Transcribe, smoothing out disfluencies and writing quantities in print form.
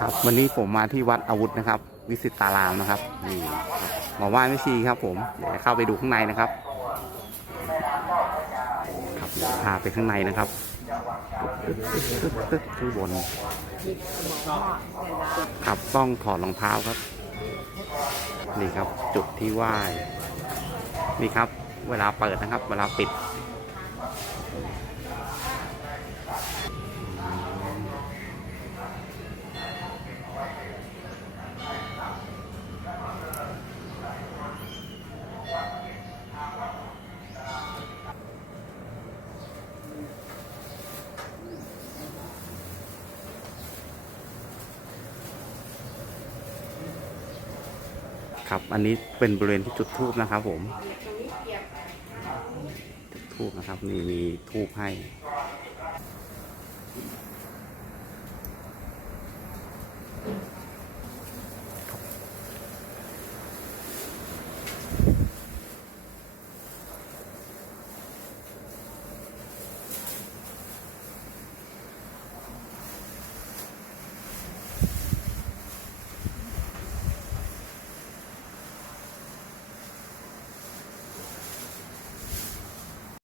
ครับวันนี้ผมมาที่วัดอาวุธนะครับวิสิตารามนะครับนี่ครับมาไหว้แม่ชีครับผมเดี๋ยวเข้าไปดูข้างในนะครับครับเดี๋ยวพาไปข้างในนะครับตึ๊ดข้างบนครับต้องถอดรองเท้าครับนี่ครับจุดที่ไหว้นี่ครับเวลาเปิดนะครับเวลาปิดครับอันนี้เป็นบริเวณที่จุดธูปนะครับผมจุดธูปนะครับนี่มีธูปให้